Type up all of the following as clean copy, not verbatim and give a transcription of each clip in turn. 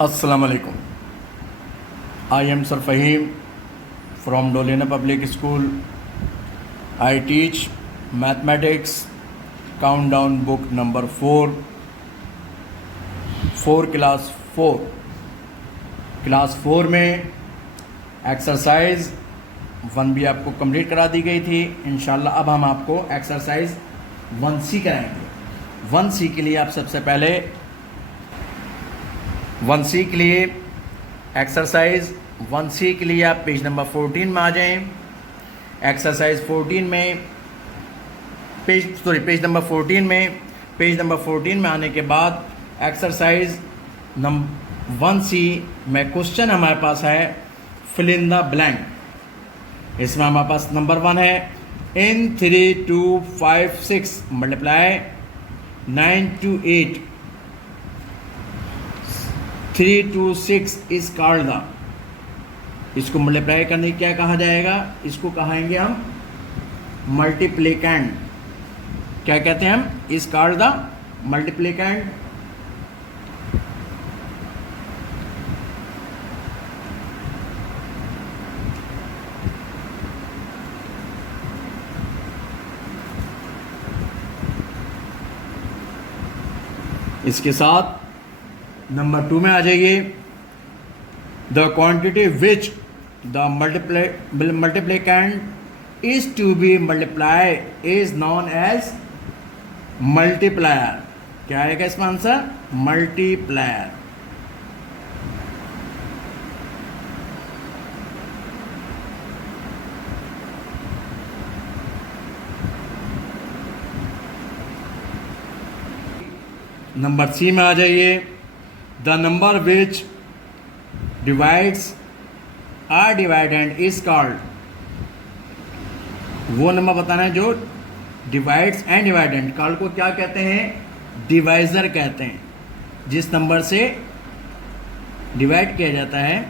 Assalamu alaikum. I am Sir Fahim from Dolena Public School. I teach mathematics countdown book number 4 class 4. Class 4 में exercise 1B आपको complete करा दी गई थी। इंशाल्लाह अब हम आपको एक्सरसाइज 1C कराएंगे। 1C के लिए आप सबसे पहले 1C के लिए एक्सरसाइज 1C के लिए आप पेज नंबर 14 में आ जाएं। एक्सरसाइज 14 में पेज नंबर 14 में आने के बाद एक्सरसाइज 1C में क्वेश्चन हमारे पास है फिल इन द ब्लैंक। इसमें हमारे पास नंबर 1 है इन 3 2 5 6 multiply 9 to 8 3 to 6 is called the. इसको मल्टीप्लाई करने क्या कहा जाएगा? इसको कहेंगे हम मल्टीप्लिकेंड। क्या कहते हैं हम? Is called the multiplicand. इसके साथ नंबर 2 में आ जाइए। The quantity which the multiplicand is to be multiply is known as multiplier. क्या आएगा इसका आंसर? मल्टीप्लायर। नंबर C में आ जाइए। The number which divides a dividend is called. वो नंबर बताना है जो डिवाइड्स एंड डिवाइडेंड कॉल्ड को क्या कहते हैं? डिवाइजर कहते हैं। जिस नंबर से डिवाइड किया जाता है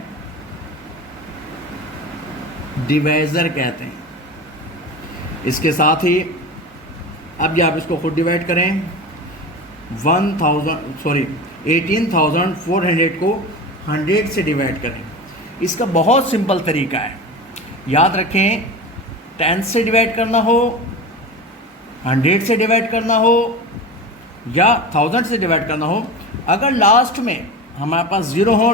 डिवाइजर कहते हैं। इसके साथ ही अब आप इसको खुद डिवाइड करें। 18,400 को 100 से डिवाइड करें। इसका बहुत सिंपल तरीका है, याद रखें। 10 से डिवाइड करना हो, 100 से डिवाइड करना हो या 1000 से डिवाइड करना हो, अगर लास्ट में हमारे पास ज़ीरो हो,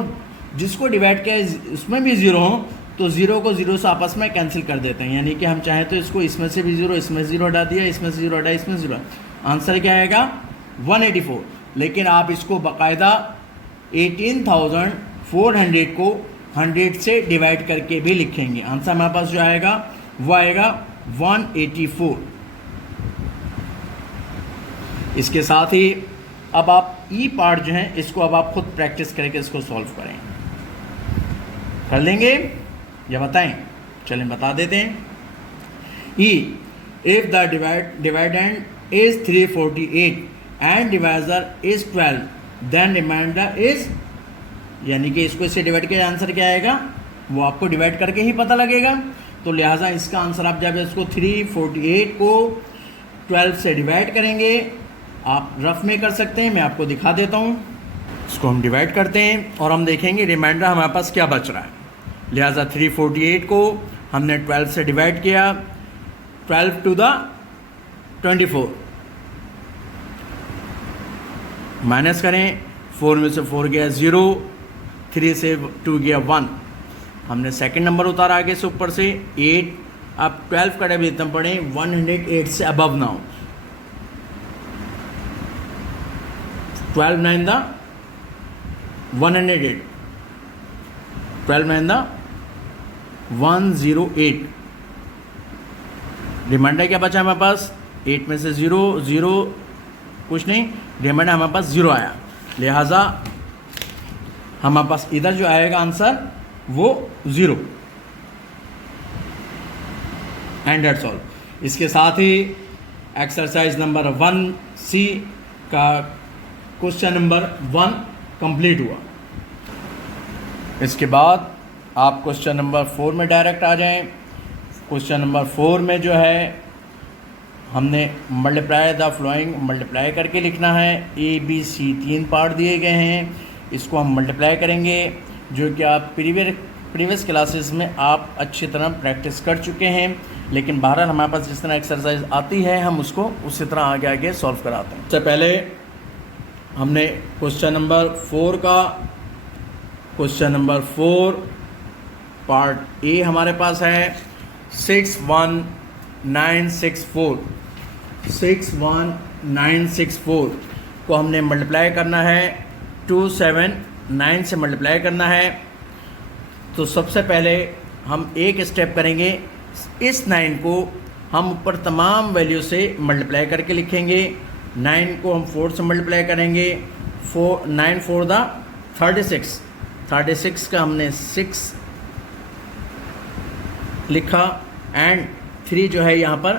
जिसको डिवाइड किया उसमें भी ज़ीरो हो, तो ज़ीरो को ज़ीरो से आपस में कैंसिल कर देते हैं। यानी कि हम चाहें तो इसको इसमें से भी ज़ीरो, इसमें ज़ीरो हटा दिया, इसमें से ज़ीरो हटा, इसमें ज़ीरो। आंसर क्या आएगा? 184। लेकिन आप इसको बाकायदा 18,400 को 100 से डिवाइड करके भी लिखेंगे। आंसर हमारे पास जो आएगा वो आएगा 184। इसके साथ ही अब आप ई पार्ट जो है इसको अब आप खुद प्रैक्टिस करके इसको सॉल्व करें। कर लेंगे या बताएं? चलें बता देते हैं। ई if the dividend is 348 and divisor is 12 then remainder is, यानी कि इसको इससे डिवाइड किया, आंसर क्या आएगा वो आपको डिवाइड करके ही पता लगेगा। तो लिहाजा इसका आंसर आप जब इसको 348 को 12 से डिवाइड करेंगे, आप रफ में कर सकते हैं, मैं आपको दिखा देता हूँ। इसको हम डिवाइड करते हैं और हम देखेंगे रिमाइंडर हमारे पास क्या बच रहा है। लिहाजा 348 को हमने 12 से डिवाइड किया, 12 to the 24 माइनस करें। 4 में से 4 गया 0, 3 से 2 गया 1। हमने सेकंड नंबर उतारा आगे से ऊपर से 8। अब 12 का भी इतना पढ़े 108 से अबव ना हो। 12 9 द 108, 12 9 द 108। रिमाइंडर क्या बचा हमारे पास? 8 में से 0 0 कुछ नहीं, रिमाइंडर हमारे पास 0 आया। लिहाजा हमारे पास इधर जो आएगा आंसर वो 0। And that's all. इसके साथ ही एक्सरसाइज नंबर 1C का क्वेश्चन नंबर 1 कंप्लीट हुआ। इसके बाद आप क्वेश्चन नंबर 4 में डायरेक्ट आ जाएं। क्वेश्चन नंबर 4 में जो है हमने मल्टीप्लाई द फ्लोइंग मल्टीप्लाई करके लिखना है। ए बी सी 3 पार्ट दिए गए हैं। इसको हम मल्टीप्लाई करेंगे, जो कि आप प्रीवियस क्लासेस में आप अच्छी तरह प्रैक्टिस कर चुके हैं। लेकिन बहरहाल हमारे पास जिस तरह एक्सरसाइज आती है हम उसको उसी तरह आगे आगे सॉल्व कराते हैं। सबसे पहले हमने क्वेश्चन नंबर 4 पार्ट ए हमारे पास है 61964 को हमने मल्टीप्लाई करना है 279 से मल्टीप्लाई करना है। तो सबसे पहले हम एक स्टेप करेंगे, इस 9 को हम ऊपर तमाम वैल्यू से मल्टीप्लाई करके लिखेंगे। 9 को हम 4 से मल्टीप्लाई करेंगे, 9 4 दा 36 का हमने 6 लिखा एंड 3 जो है यहाँ पर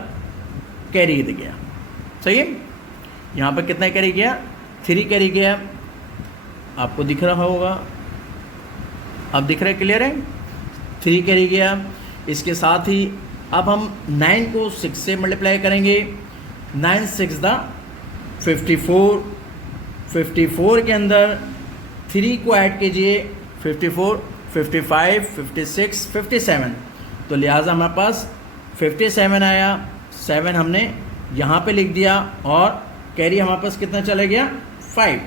कैरी गया। सही है, यहाँ पर कितना कैरी गया? 3 कैरी गया। आपको दिख रहा होगा, अब दिख रहा है, क्लियर है? 3 कैरी गया। इसके साथ ही अब हम 9 को 6 से मल्टीप्लाई करेंगे। 9 6 दा 54 के अंदर 3 को ऐड कीजिए, 54 55 56 57, तो लिहाजा हमारे पास 57 आया। 7 हमने यहाँ पे लिख दिया और कैरी हमारे पास कितना चला गया? 5।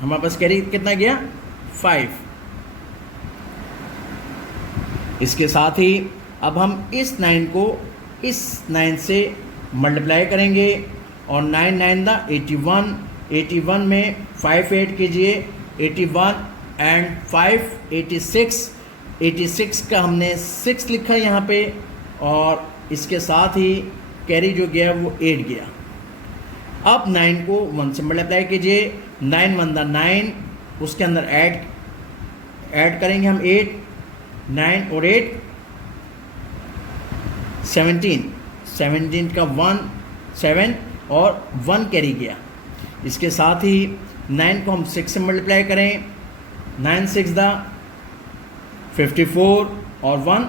हमारे पास कैरी कितना गया? 5। इसके साथ ही अब हम इस 9 को इस 9 से मल्टीप्लाई करेंगे और 9 9 दा 81 में 5 ऐड कीजिए, 81 एंड 5 86 का हमने 6 लिखा यहाँ पे और इसके साथ ही कैरी जो गया वो 8 गया। अब 9 को 1 से मल्टीप्लाई कीजिए, 9 1 दा 9, उसके अंदर ऐड करेंगे हम 8, 9 और 8 17 का 1 7 और 1 कैरी गया। इसके साथ ही 9 को हम 6 से मल्टीप्लाई करें, 9 6 दा 54 और 1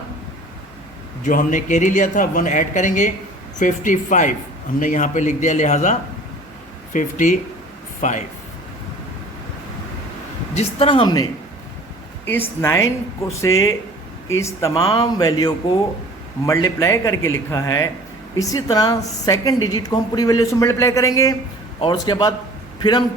जो हमने कैरी लिया था 1 ऐड करेंगे, 55 हमने यहाँ पे लिख दिया, लिहाजा 55। जिस तरह हमने इस 9 को से इस तमाम वैल्यू को मल्टीप्लाई करके लिखा है, इसी तरह सेकंड डिजिट को हम पूरी वैल्यू से मल्टीप्लाई करेंगे और उसके बाद फिर हम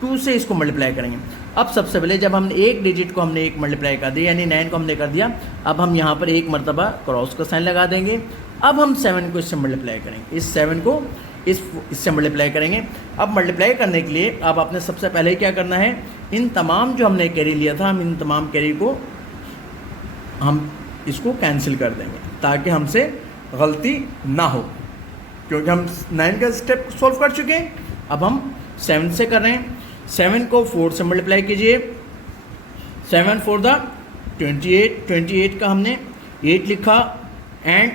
2 से इसको मल्टीप्लाई करेंगे। अब सबसे पहले जब हमने एक डिजिट को हमने एक मल्टीप्लाई कर दिया, यानी 9 को हमने कर दिया, अब हम यहाँ पर एक मरतबा क्रॉस का साइन लगा देंगे। अब हम 7 को इससे मल्टीप्लाई करेंगे, इस 7 को इससे मल्टीप्लाई करेंगे। अब मल्टीप्लाई करने के लिए अब आपने सबसे पहले क्या करना है, इन तमाम जो हमने कैरी लिया था, हम इन तमाम कैरी को हम इसको कैंसिल कर देंगे ताकि हमसे गलती ना हो, क्योंकि हम 9 का स्टेप सॉल्व कर चुके हैं। अब हम 7 से कर रहे हैं। 7 को 4 से मल्टीप्लाई कीजिए, 7 4 दा 28 का हमने 8 लिखा एंड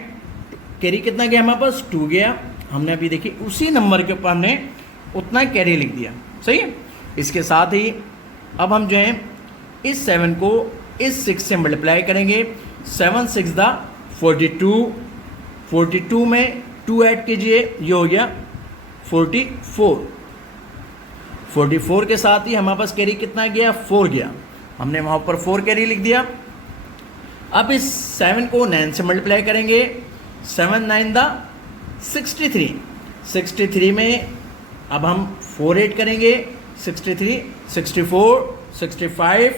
कैरी कितना गया हमारे पास? 2 गया। हमने अभी देखिए उसी नंबर के ऊपर हमने उतना कैरी लिख दिया। सही है। इसके साथ ही अब हम जो है इस 7 को इस 6 से मल्टीप्लाई करेंगे, 7 6 दा 42 में 2 ऐड कीजिए, ये हो गया 44 के साथ ही हमारे पास कैरी कितना गया? 4 गया। हमने वहाँ पर 4 कैरी लिख दिया। अब इस 7 को 9 से मल्टीप्लाई करेंगे, 7 9 दा 63 में अब हम 4 ऐड करेंगे, 63 64 65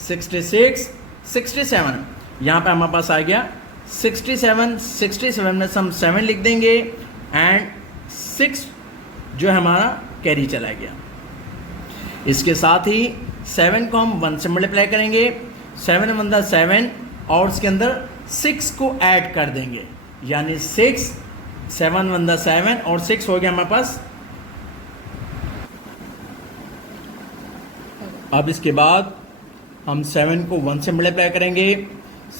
66 67, यहाँ पे हमारे पास आ गया 67 में से हम 7 लिख देंगे एंड 6 जो है हमारा कैरी चला गया। इसके साथ ही 7 को हम 1 से मल्टीप्लाई करेंगे, 7 1 दा 7 और उसके अंदर 6 को ऐड कर देंगे, यानी 6 7 1 दा 7 और 6 हो गया हमारे पास। अब इसके बाद हम 7 को 1 से मल्टीप्लाई करेंगे,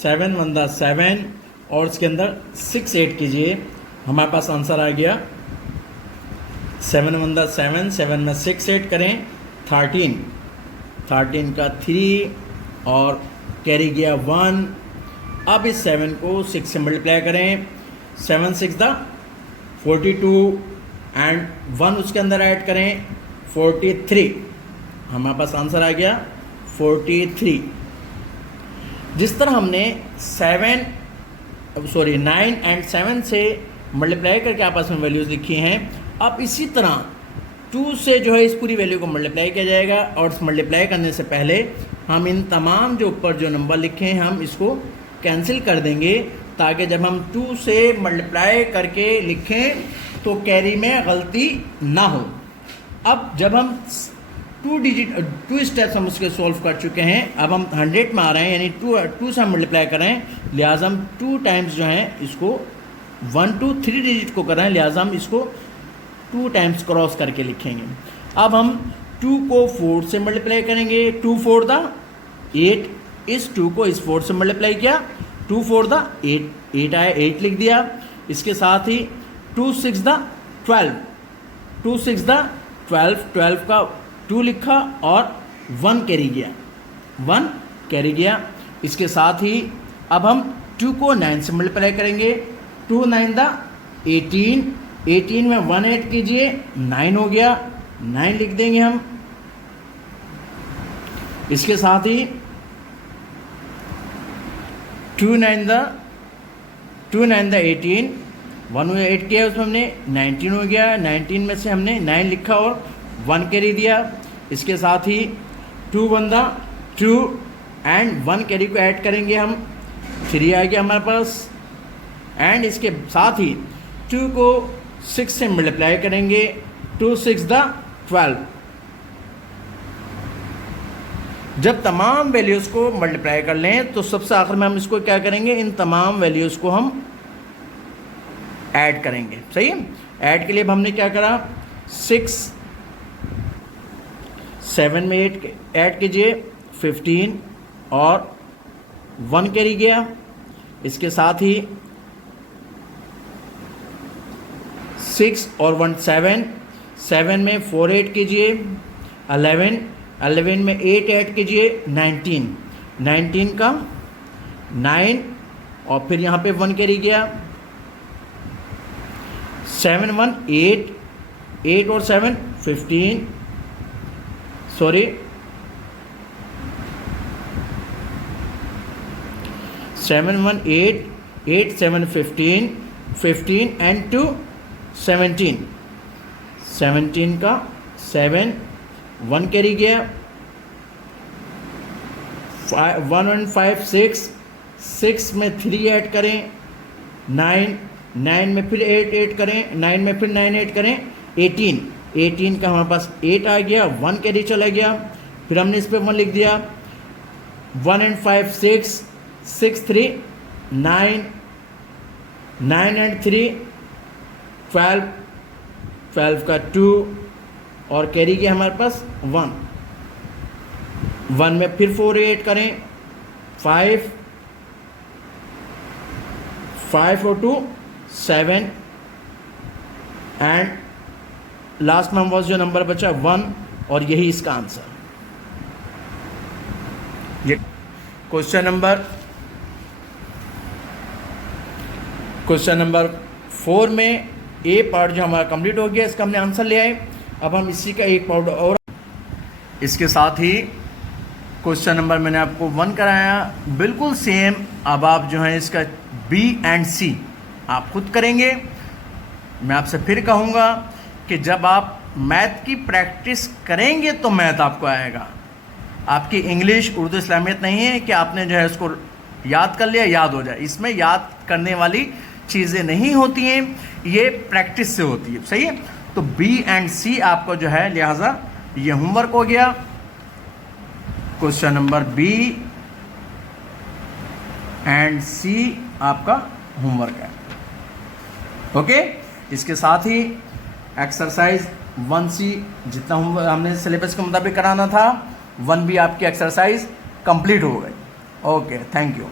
7 1 दा 7 और उसके अंदर 6 ऐड कीजिए, हमारे पास आंसर आ गया 7 1 दा 7, 7 में 6 ऐड करें 13 का 3 और कैरी गया 1। अब इस 7 को 6 से मल्टीप्लाई करें, 7 6 दा 42 एंड 1 उसके अंदर ऐड करें 43, हमारे पास आंसर आ गया 43। जिस तरह हमने 9 एंड 7 से मल्टीप्लाई करके आपस में वैल्यूज़ लिखी हैं, अब इसी तरह 2 से जो है इस पूरी वैल्यू को मल्टीप्लाई किया जाएगा, और इस मल्टीप्लाई करने से पहले हम इन तमाम जो ऊपर जो नंबर लिखे हैं हम इसको कैंसिल कर देंगे, ताकि जब हम 2 से मल्टीप्लाई करके लिखें तो कैरी में गलती ना हो। अब जब हम 2 स्टेप्स हम उसके सॉल्व कर चुके हैं, अब हम 100 में आ रहे हैं, यानी 2 से हम मल्टीप्लाई कर रहे हैं, लिहाजा हम 2 टाइम्स जो हैं इसको 1 2 3 डिजिट को कर रहे हैं, लिहाजा हम इसको 2 टाइम्स क्रॉस करके लिखेंगे। अब हम 2 को 4 से मल्टीप्लाई करेंगे, 2 4 दा 8, इस 2 को इस 4 से मल्टीप्लाई किया, 2 4 दा 8 आया, 8 लिख दिया। इसके साथ ही 2 6 दा 12, 2 6 दा 12 का 2 लिखा और 1 कैरी गया, 1 कैरी गया। इसके साथ ही अब हम 2 को 9 से मल्टीप्लाई करेंगे, 2 9 दा 18, 18 में 1 ऐड कीजिए, 9 हो गया, 9 लिख देंगे हम। इसके साथ ही 2 9 दा 18, 1 में 8 किया, उसमें हमने 19 हो गया, 19 में से हमने 9 लिखा और 1 कैरी दिया। इसके साथ ही 2 1 दा 2 एंड 1 कैरी को ऐड करेंगे हम, 3 आ गया हमारे पास। एंड इसके साथ ही 2 को 6 से मल्टीप्लाई करेंगे, 2 6 दा 12। जब तमाम वैल्यूज़ को मल्टीप्लाई कर लें तो सबसे आखिर में हम इसको क्या करेंगे, इन तमाम वैल्यूज़ को हम ऐड करेंगे। सही है, ऐड के लिए अब हमने क्या करा, 6 7 में 8 ऐड कीजिए, 15 और 1 कैरी गया। इसके साथ ही 6 और 1 7, 7 में 4 ऐड कीजिए, 11 में 8 ऐड कीजिए, 19 का 9 और फिर यहाँ पे 1 कैरी गया, 7 1 8 और 7 15, सॉरी 7 1 8 7 15 एंड 2 17 का 7, 1 कैरी गया, 1 1 5 6 में 3 ऐड करें, 9 में फिर 8 ऐड करें, 9 में फिर 9 ऐड करें, 18 का हमारे पास 8 आ गया, 1 कैरी चला गया। फिर हमने इस पर 1 लिख दिया, 1 and 5 6 3 9 and 3 12 का 2 और कैरी गया हमारे पास 1 में फिर 4 ऐड करें, 5 और 2 7 एंड लास्ट में हमारे जो नंबर बचा 1 और यही इसका आंसर। ये क्वेश्चन नंबर 4 में ए पार्ट जो हमारा कंप्लीट हो गया, इसका हमने आंसर ले आए। अब हम इसी का एक पार्ट और, इसके साथ ही क्वेश्चन नंबर मैंने आपको 1 कराया, बिल्कुल सेम। अब आप जो है इसका बी एंड सी आप खुद करेंगे। मैं आपसे फिर कहूँगा कि जब आप मैथ की प्रैक्टिस करेंगे तो मैथ आपको आएगा। आपकी इंग्लिश उर्दू इस्लामियत नहीं है कि आपने जो है उसको याद कर लिया याद हो जाए। इसमें याद करने वाली चीज़ें नहीं होती हैं, ये प्रैक्टिस से होती है। सही है, तो बी एंड सी आपको जो है, लिहाजा ये होमवर्क हो गया। क्वेश्चन नंबर बी एंड सी आपका होमवर्क है। ओके, इसके साथ ही एक्सरसाइज 1C जितना हमने सिलेबस के मुताबिक कराना था, 1B आपकी एक्सरसाइज कंप्लीट हो गई। Okay, thank you.